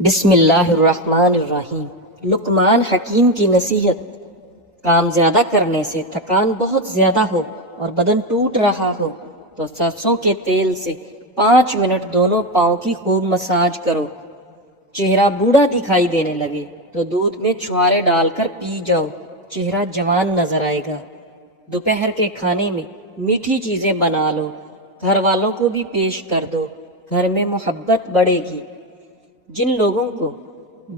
بسم اللہ الرحمن الرحیم۔ لقمان حکیم کی نصیحت: کام زیادہ کرنے سے تھکان بہت زیادہ ہو اور بدن ٹوٹ رہا ہو تو سرسوں کے تیل سے 5 منٹ دونوں پاؤں کی خوب مساج کرو۔ چہرہ بوڑھا دکھائی دینے لگے تو دودھ میں چھوارے ڈال کر پی جاؤ، چہرہ جوان نظر آئے گا۔ دوپہر کے کھانے میں میٹھی چیزیں بنا لو، گھر والوں کو بھی پیش کر دو، گھر میں محبت بڑھے گی۔ جن لوگوں کو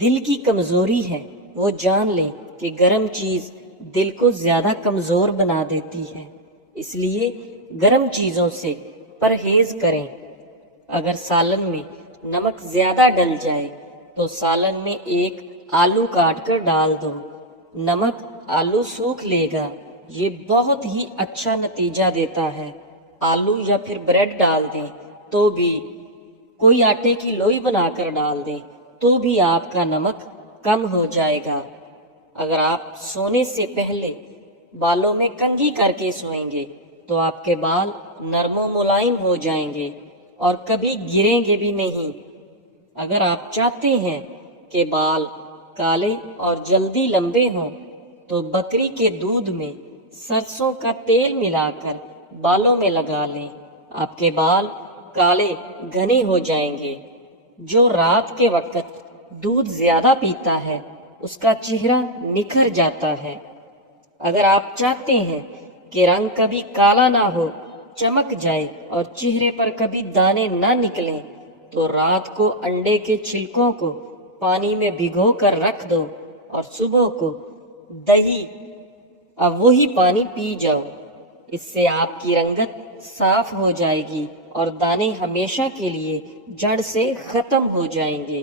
دل کی کمزوری ہے وہ جان لیں کہ گرم چیز دل کو زیادہ کمزور بنا دیتی ہے، اس لیے گرم چیزوں سے پرہیز کریں۔ اگر سالن میں نمک زیادہ ڈل جائے تو سالن میں ایک آلو کاٹ کر ڈال دو، نمک آلو سوکھ لے گا، یہ بہت ہی اچھا نتیجہ دیتا ہے۔ آلو یا پھر بریڈ ڈال دیں تو بھی، کوئی آٹے کی لوئی بنا کر ڈال دیں تو بھی آپ کا نمک کم ہو جائے گا۔ اگر آپ سونے سے پہلے بالوں میں کنگھی کر کے سوئیں گے تو آپ کے بال نرم و ملائم ہو جائیں گے اور کبھی گریں گے بھی نہیں۔ اگر آپ چاہتے ہیں کہ بال کالے اور جلدی لمبے ہوں تو بکری کے دودھ میں سرسوں کا تیل ملا کر بالوں میں لگا لیں، آپ کے بال کالے گھنے ہو جائیں گے۔ جو رات کے وقت دودھ زیادہ پیتا ہے اس کا چہرہ نکھر جاتا ہے۔ اگر آپ چاہتے ہیں کہ رنگ کبھی کالا نہ ہو، چمک جائے اور چہرے پر کبھی دانے نہ نکلیں تو رات کو انڈے کے چھلکوں کو پانی میں بھگو کر رکھ دو اور صبح کو دہی اب وہی پانی پی جاؤ۔ اس سے آپ کی رنگت صاف ہو جائے گی اور دانے ہمیشہ کے لیے جڑ سے ختم ہو جائیں گے۔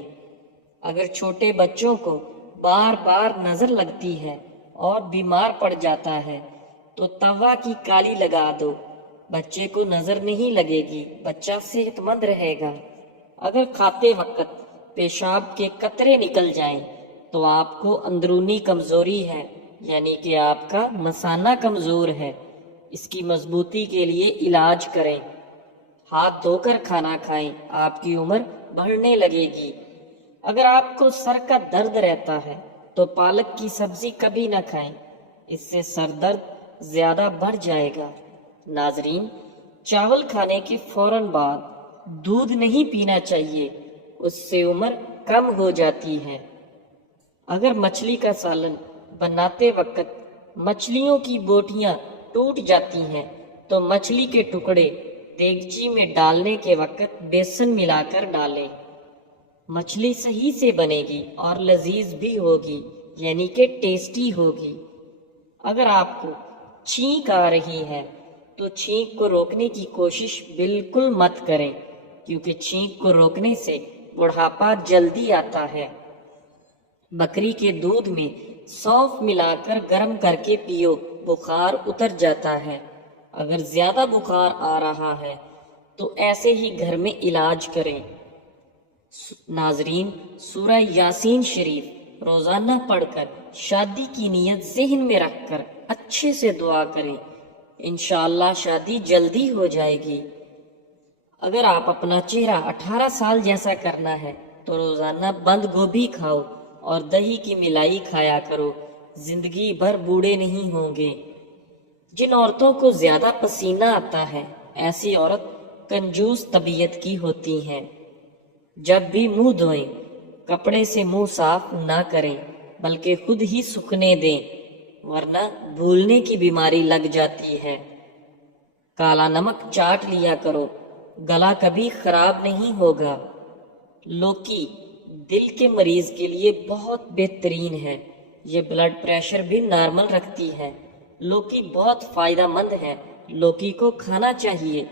اگر چھوٹے بچوں کو بار بار نظر لگتی ہے اور بیمار پڑ جاتا ہے تو توا کی کالی لگا دو، بچے کو نظر نہیں لگے گی، بچہ صحت مند رہے گا۔ اگر کھاتے وقت پیشاب کے قطرے نکل جائیں تو آپ کو اندرونی کمزوری ہے، یعنی کہ آپ کا مثانہ کمزور ہے۔ اس کی مضبوطی کے لیے علاج کریں۔ ہاتھ دھو کر کھانا کھائیں، آپ کی عمر بڑھنے لگے گی۔ اگر آپ کو سر کا درد رہتا ہے تو پالک کی سبزی کبھی نہ کھائیں، اس سے سر درد زیادہ بڑھ جائے گا۔ ناظرین، چاول کھانے کے فوراً بعد دودھ نہیں پینا چاہیے، اس سے عمر کم ہو جاتی ہے۔ اگر مچھلی کا سالن بناتے وقت مچھلیوں کی بوٹیاں ٹوٹ جاتی ہیں تو مچھلی کے ٹکڑے دیگچی میں ڈالنے کے وقت بیسن ملا کر ڈالیں، مچھلی صحیح سے بنے گی اور لذیذ بھی ہوگی، یعنی کہ ٹیسٹی ہوگی۔ اگر آپ کو چھینک آ رہی ہے تو چھینک کو روکنے کی کوشش بالکل مت کریں، کیونکہ چھینک کو روکنے سے بڑھاپا جلدی آتا ہے۔ بکری کے دودھ میں سونف ملا کر گرم کر کے پیو، بخار اتر جاتا ہے۔ اگر زیادہ بخار آ رہا ہے تو ایسے ہی گھر میں علاج کریں۔ ناظرین، سورہ یاسین شریف روزانہ پڑھ کر شادی کی نیت ذہن میں رکھ کر اچھے سے دعا کریں، انشاءاللہ شادی جلدی ہو جائے گی۔ اگر آپ اپنا چہرہ 18 سال جیسا کرنا ہے تو روزانہ بند گوبھی کھاؤ اور دہی کی ملائی کھایا کرو، زندگی بھر بوڑھے نہیں ہوں گے۔ جن عورتوں کو زیادہ پسینہ آتا ہے ایسی عورت کنجوس طبیعت کی ہوتی ہیں۔ جب بھی منہ دھوئیں کپڑے سے منہ صاف نہ کریں بلکہ خود ہی سوکھنے دیں، ورنہ بھولنے کی بیماری لگ جاتی ہے۔ کالا نمک چاٹ لیا کرو، گلا کبھی خراب نہیں ہوگا۔ لوکی دل کے مریض کے لیے بہت بہترین ہے، یہ بلڈ پریشر بھی نارمل رکھتی ہے۔ لوکی بہت فائدہ مند ہے، لوکی کو کھانا چاہیے،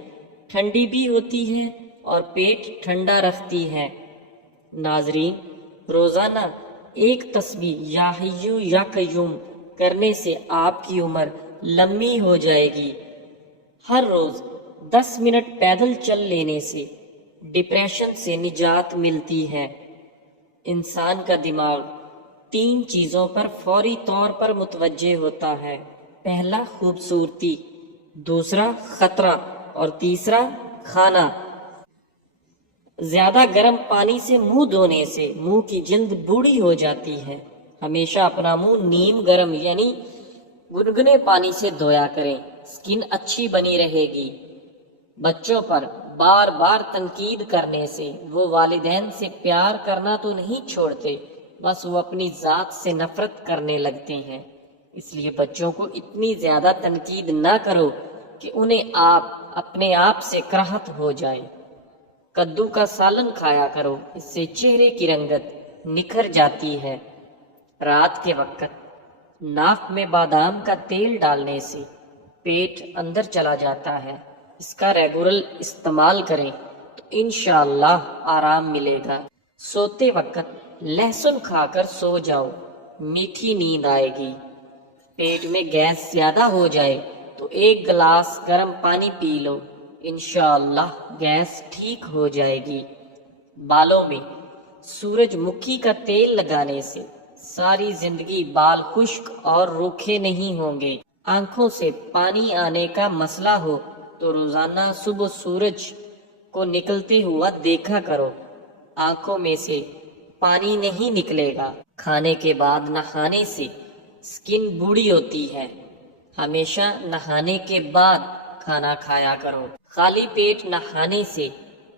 ٹھنڈی بھی ہوتی ہے اور پیٹ ٹھنڈا رکھتی ہے۔ ناظرین، روزانہ ایک تسبیح یا حیو یا قیوم کرنے سے آپ کی عمر لمبی ہو جائے گی۔ ہر روز 10 منٹ پیدل چل لینے سے ڈپریشن سے نجات ملتی ہے۔ انسان کا دماغ 3 چیزوں پر فوری طور پر متوجہ ہوتا ہے: پہلا خوبصورتی، دوسرا خطرہ اور تیسرا کھانا۔ زیادہ گرم پانی سے منہ دھونے سے منہ کی جلد بوڑھی ہو جاتی ہے۔ ہمیشہ اپنا منہ نیم گرم یعنی گنگنے پانی سے دھویا کریں، سکن اچھی بنی رہے گی۔ بچوں پر بار بار تنقید کرنے سے وہ والدین سے پیار کرنا تو نہیں چھوڑتے، بس وہ اپنی ذات سے نفرت کرنے لگتے ہیں۔ اس لیے بچوں کو اتنی زیادہ تنقید نہ کرو کہ انہیں اپنے آپ سے کراہت ہو جائے۔ کدو کا سالن کھایا کرو، اس سے چہرے کی رنگت نکھر جاتی ہے۔ رات کے وقت ناک میں بادام کا تیل ڈالنے سے پیٹ اندر چلا جاتا ہے، اس کا ریگولر استعمال کریں تو انشاءاللہ آرام ملے گا۔ سوتے وقت لہسن کھا کر سو جاؤ، میٹھی نیند آئے گی۔ پیٹ میں گیس زیادہ ہو جائے تو 1 گلاس گرم پانی پی لو، انشاءاللہ گیس ٹھیک ہو جائے گی۔ بالوں میں سورج مکھی کا تیل لگانے سے ساری زندگی بال خشک اور روکھے نہیں ہوں گے۔ آنکھوں سے پانی آنے کا مسئلہ ہو تو روزانہ صبح سورج کو نکلتے ہوا دیکھا کرو، آنکھوں میں سے پانی نہیں نکلے گا۔ کھانے کے بعد نہانے سے سکن بوڑھی ہوتی ہے، ہمیشہ نہانے کے بعد کھانا کھایا کرو۔ خالی پیٹ نہانے سے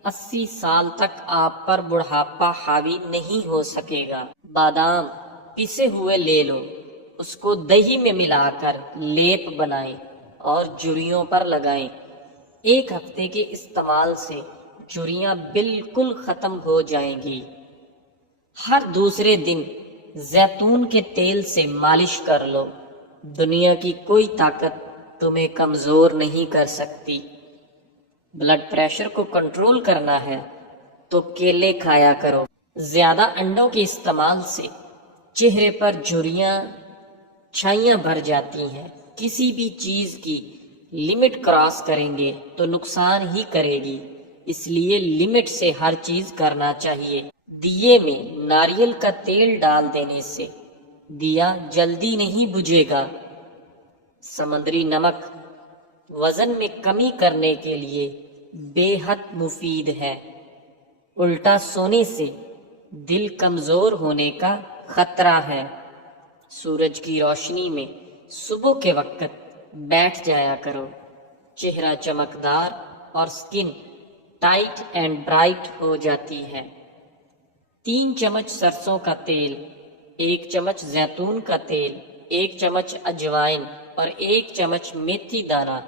80 سال تک آپ پر بڑھاپا حاوی نہیں ہو سکے گا۔ بادام پسے ہوئے لے لو، اس کو دہی میں ملا کر لیپ بنائیں اور جھریوں پر لگائیں۔ 1 ہفتے کے استعمال سے جھریاں بالکل ختم ہو جائیں گی۔ ہر دوسرے دن زیتون کے تیل سے مالش کر لو، دنیا کی کوئی طاقت تمہیں کمزور نہیں کر سکتی۔ بلڈ پریشر کو کنٹرول کرنا ہے تو کیلے کھایا کرو۔ زیادہ انڈوں کے استعمال سے چہرے پر جھریاں چھائیاں بھر جاتی ہیں۔ کسی بھی چیز کی لمٹ کراس کریں گے تو نقصان ہی کرے گی، اس لیے لمٹ سے ہر چیز کرنا چاہیے۔ دیے میں ناریل کا تیل ڈال دینے سے دیا جلدی نہیں بجھے گا۔ سمندری نمک وزن میں کمی کرنے کے لیے بے حد مفید ہے۔ الٹا سونے سے دل کمزور ہونے کا خطرہ ہے۔ سورج کی روشنی میں صبح کے وقت بیٹھ جایا کرو، چہرہ چمکدار اور سکن ٹائٹ اینڈ برائٹ ہو جاتی ہے۔ 3 چمچ سرسوں کا تیل، 1 چمچ زیتون کا تیل، 1 چمچ اجوائن اور 1 چمچ میتھی دانہ،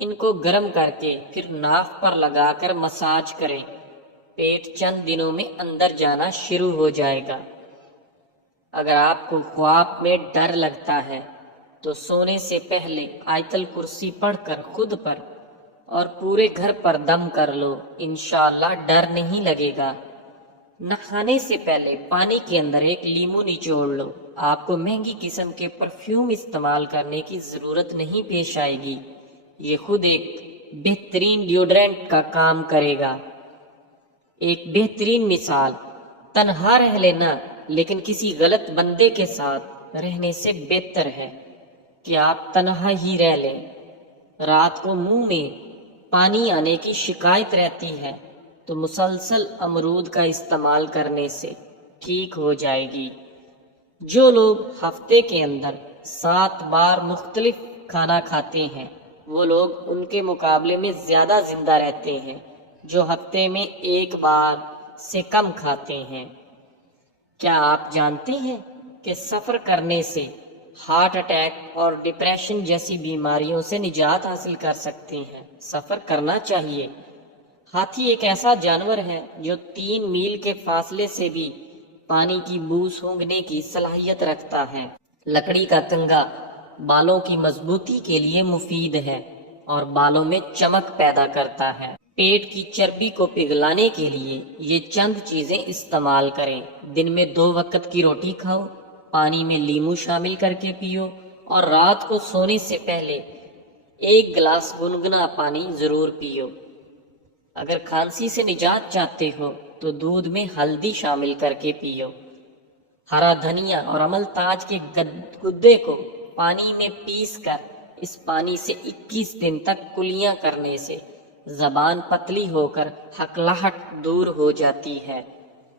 ان کو گرم کر کے پھر ناک پر لگا کر مساج کریں، پیٹ چند دنوں میں اندر جانا شروع ہو جائے گا۔ اگر آپ کو خواب میں ڈر لگتا ہے تو سونے سے پہلے آیت الکرسی پڑھ کر خود پر اور پورے گھر پر دم کر لو، انشاءاللہ ڈر نہیں لگے گا۔ نہانے سے پہلے پانی کے اندر 1 لیمو نچوڑ لو، آپ کو مہنگی قسم کے پرفیوم استعمال کرنے کی ضرورت نہیں پیش آئے گی، یہ خود ایک بہترین ڈیوڈرنٹ کا کام کرے گا۔ ایک بہترین مثال، تنہا رہ لینا لیکن کسی غلط بندے کے ساتھ رہنے سے بہتر ہے کہ آپ تنہا ہی رہ لیں۔ رات کو منہ میں پانی آنے کی شکایت رہتی ہے تو مسلسل امرود کا استعمال کرنے سے ٹھیک ہو جائے گی۔ جو لوگ ہفتے کے اندر 7 بار مختلف کھانا کھاتے ہیں وہ لوگ ان کے مقابلے میں زیادہ زندہ رہتے ہیں جو ہفتے میں 1 بار سے کم کھاتے ہیں۔ کیا آپ جانتے ہیں کہ سفر کرنے سے ہارٹ اٹیک اور ڈپریشن جیسی بیماریوں سے نجات حاصل کر سکتے ہیں؟ سفر کرنا چاہیے۔ ہاتھی ایک ایسا جانور ہے جو 3 میل کے فاصلے سے بھی پانی کی بو سونگھنے کی صلاحیت رکھتا ہے۔ لکڑی کا کنگا بالوں کی مضبوطی کے لیے مفید ہے اور بالوں میں چمک پیدا کرتا ہے۔ پیٹ کی چربی کو پگھلانے کے لیے یہ چند چیزیں استعمال کریں۔ دن میں 2 وقت کی روٹی کھاؤ، پانی میں لیمو شامل کر کے پیو اور رات کو سونے سے پہلے 1 گلاس گنگنا پانی ضرور پیو۔ اگر کھانسی سے نجات چاہتے ہو تو دودھ میں ہلدی شامل کر کے پیو۔ ہرا دھنیا اور عمل تاج کے گدے کو پانی میں پیس کر اس پانی سے 21 دن تک کلیاں کرنے سے زبان پتلی ہو کر ہکلاہٹ دور ہو جاتی ہے۔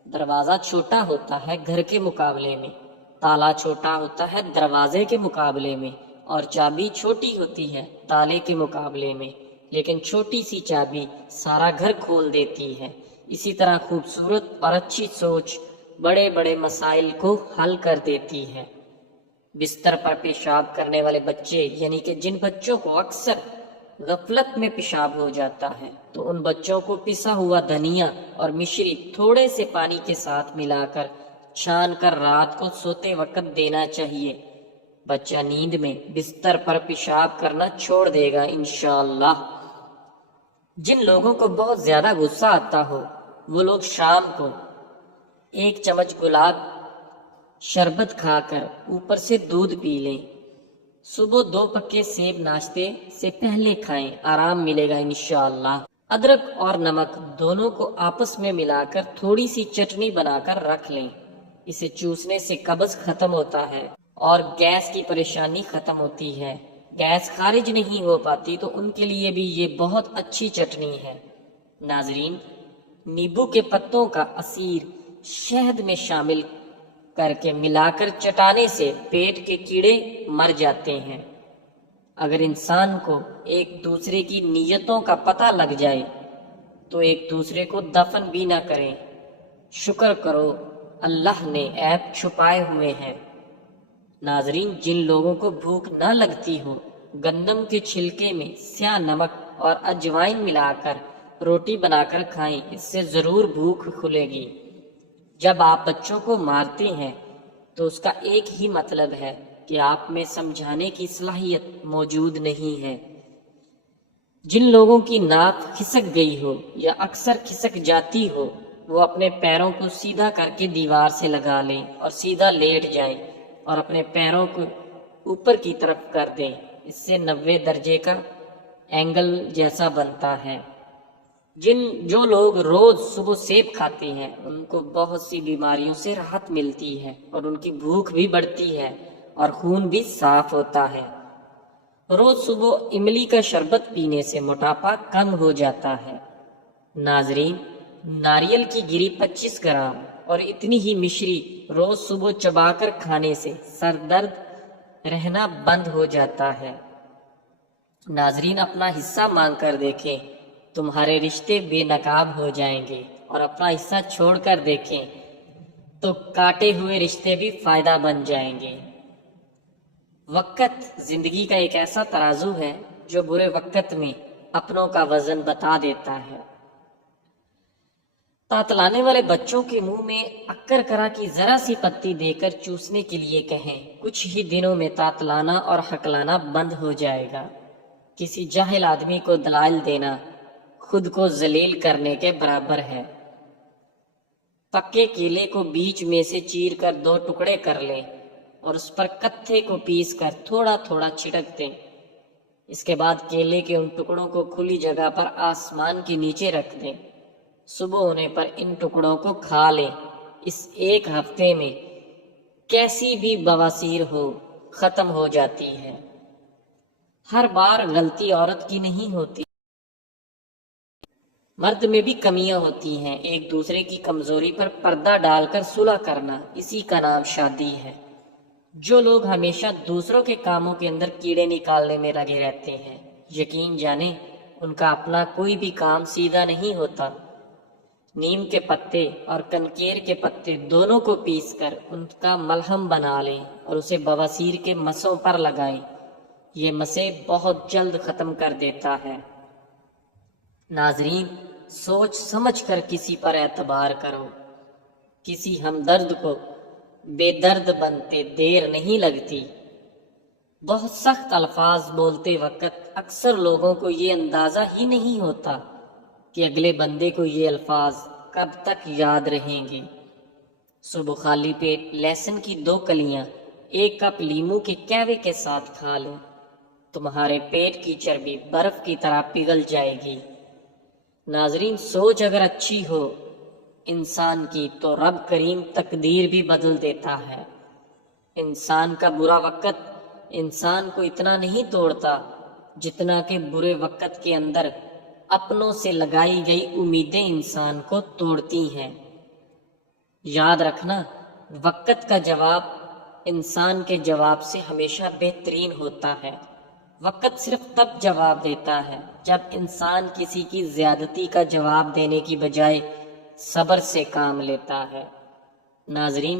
دروازہ چھوٹا ہوتا ہے گھر کے مقابلے میں، تالا چھوٹا ہوتا ہے دروازے کے مقابلے میں، اور چابی چھوٹی ہوتی ہے تالے کے مقابلے میں، لیکن چھوٹی سی چابی سارا گھر کھول دیتی ہے۔ اسی طرح خوبصورت اور اچھی سوچ بڑے بڑے مسائل کو حل کر دیتی ہے۔ بستر پر پیشاب کرنے والے بچے، یعنی کہ جن بچوں کو اکثر غفلت میں پیشاب ہو جاتا ہے، تو ان بچوں کو پسا ہوا دھنیا اور مشری تھوڑے سے پانی کے ساتھ ملا کر چھان کر رات کو سوتے وقت دینا چاہیے۔ بچہ نیند میں بستر پر پیشاب کرنا چھوڑ دے گا انشاءاللہ۔ جن لوگوں کو بہت زیادہ غصہ آتا ہو، وہ لوگ شام کو 1 چمچ گلاب شربت کھا کر اوپر سے دودھ پی لیں۔ صبح 2 پکے سیب ناشتے سے پہلے کھائیں، آرام ملے گا انشاءاللہ۔ ادرک اور نمک دونوں کو آپس میں ملا کر تھوڑی سی چٹنی بنا کر رکھ لیں۔ اسے چوسنے سے قبض ختم ہوتا ہے اور گیس کی پریشانی ختم ہوتی ہے۔ گیس خارج نہیں ہو پاتی تو ان کے لیے بھی یہ بہت اچھی چٹنی ہے۔ ناظرین، نیبو کے پتوں کا عصیر شہد میں شامل کر کے ملا کر چٹانے سے پیٹ کے کیڑے مر جاتے ہیں۔ اگر انسان کو ایک دوسرے کی نیتوں کا پتہ لگ جائے تو ایک دوسرے کو دفن بھی نہ کریں۔ شکر کرو اللہ نے عیب چھپائے ہوئے ہیں۔ ناظرین، جن لوگوں کو بھوک نہ لگتی ہو، گندم کے چھلکے میں سیاہ نمک اور اجوائن ملا کر روٹی بنا کر کھائیں، اس سے ضرور بھوک کھلے گی۔ جب آپ بچوں کو مارتے ہیں تو اس کا ایک ہی مطلب ہے کہ آپ میں سمجھانے کی صلاحیت موجود نہیں ہے۔ جن لوگوں کی ناک کھسک گئی ہو یا اکثر کھسک جاتی ہو، وہ اپنے پیروں کو سیدھا کر کے دیوار سے لگا لیں اور سیدھا لیٹ جائیں اور اپنے پیروں کو اوپر کی طرف کر دیں۔ اس سے 90 درجے کا اینگل جیسا بنتا ہے۔ جو لوگ روز صبح سیب کھاتے ہیں، ان کو بہت سی بیماریوں سے راحت ملتی ہے اور ان کی بھوک بھی بڑھتی ہے اور خون بھی صاف ہوتا ہے۔ روز صبح املی کا شربت پینے سے موٹاپا کم ہو جاتا ہے۔ ناظرین، ناریل کی گری 25 گرام اور اتنی ہی مشری روز صبح چبا کر کھانے سے سر درد رہنا بند ہو جاتا ہے۔ ناظرین، اپنا حصہ مانگ کر دیکھیں، تمہارے رشتے بے نقاب ہو جائیں گے، اور اپنا حصہ چھوڑ کر دیکھیں تو کاٹے ہوئے رشتے بھی فائدہ بن جائیں گے۔ وقت زندگی کا ایک ایسا ترازو ہے جو برے وقت میں اپنوں کا وزن بتا دیتا ہے۔ تاتلانے والے بچوں کے منہ میں اکر کرا کی ذرا سی پتی دے کر چوسنے کے لیے کہیں، کچھ ہی دنوں میں تاتلانا اور ہکلانا بند ہو جائے گا۔ کسی جاہل آدمی کو دلائل دینا خود کو ذلیل کرنے کے برابر ہے۔ پکے کیلے کو بیچ میں سے چیر کر 2 ٹکڑے کر لیں اور اس پر کتھے کو پیس کر تھوڑا تھوڑا چھڑک دیں۔ اس کے بعد کیلے کے ان ٹکڑوں کو کھلی جگہ پر آسمان کے نیچے رکھ دیں۔ صبح ہونے پر ان ٹکڑوں کو کھا لیں۔ اس 1 ہفتے میں کیسی بھی بواسیر ہو ختم ہو جاتی ہے۔ ہر بار غلطی عورت کی نہیں ہوتی، مرد میں بھی کمیاں ہوتی ہیں۔ ایک دوسرے کی کمزوری پر پردہ ڈال کر صلح کرنا، اسی کا نام شادی ہے۔ جو لوگ ہمیشہ دوسروں کے کاموں کے اندر کیڑے نکالنے میں لگے رہتے ہیں، یقین جانیں ان کا اپنا کوئی بھی کام سیدھا نہیں ہوتا۔ نیم کے پتے اور کنکیر کے پتے دونوں کو پیس کر ان کا ملہم بنا لیں اور اسے بواسیر کے مسوں پر لگائیں۔ یہ مسیں بہت جلد ختم کر دیتا ہے۔ ناظرین، سوچ سمجھ کر کسی پر اعتبار کرو۔ کسی ہمدرد کو بے درد بنتے دیر نہیں لگتی۔ بہت سخت الفاظ بولتے وقت اکثر لوگوں کو یہ اندازہ ہی نہیں ہوتا کہ اگلے بندے کو یہ الفاظ کب تک یاد رہیں گے۔ صبح خالی پیٹ لہسن کی 2 کلیاں 1 کپ لیموں کے کہوے کے ساتھ کھا لیں، تمہارے پیٹ کی چربی برف کی طرح پگھل جائے گی۔ ناظرین، سوچ اگر اچھی ہو انسان کی تو رب کریم تقدیر بھی بدل دیتا ہے۔ انسان کا برا وقت انسان کو اتنا نہیں توڑتا جتنا کہ برے وقت کے اندر اپنوں سے لگائی گئی امیدیں انسان کو توڑتی ہیں۔ یاد رکھنا، وقت کا جواب انسان کے جواب سے ہمیشہ بہترین ہوتا ہے۔ وقت صرف تب جواب دیتا ہے جب انسان کسی کی زیادتی کا جواب دینے کی بجائے صبر سے کام لیتا ہے۔ ناظرین،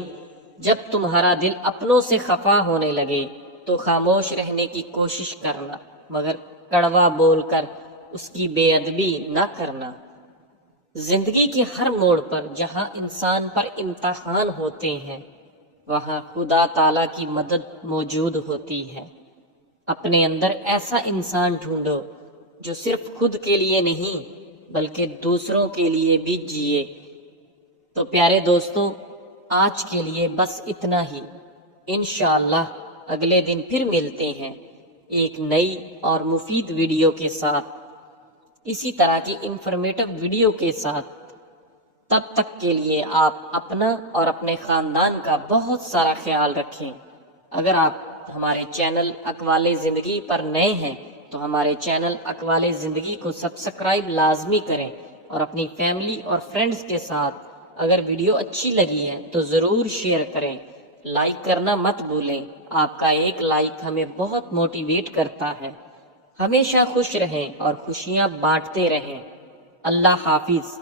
جب تمہارا دل اپنوں سے خفا ہونے لگے تو خاموش رہنے کی کوشش کرنا، مگر کڑوا بول کر اس کی بے ادبی نہ کرنا۔ زندگی کے ہر موڑ پر جہاں انسان پر امتحان ہوتے ہیں، وہاں خدا تعالیٰ کی مدد موجود ہوتی ہے۔ اپنے اندر ایسا انسان ڈھونڈو جو صرف خود کے لیے نہیں بلکہ دوسروں کے لیے بھی جیے۔ تو پیارے دوستوں، آج کے لیے بس اتنا ہی۔ انشاءاللہ اگلے دن پھر ملتے ہیں ایک نئی اور مفید ویڈیو کے ساتھ، اسی طرح کی انفارمیٹو ویڈیو کے ساتھ۔ تب تک کے لیے آپ اپنا اور اپنے خاندان کا بہت سارا خیال رکھیں۔ اگر آپ ہمارے چینل اقوال زندگی پر نئے ہیں تو ہمارے چینل اقوال زندگی کو سبسکرائب لازمی کریں، اور اپنی فیملی اور فرینڈز کے ساتھ اگر ویڈیو اچھی لگی ہے تو ضرور شیئر کریں۔ لائک کرنا مت بھولیں، آپ کا ایک لائک ہمیں بہت موٹیویٹ کرتا ہے۔ ہمیشہ خوش رہیں اور خوشیاں بانٹتے رہیں۔ اللہ حافظ۔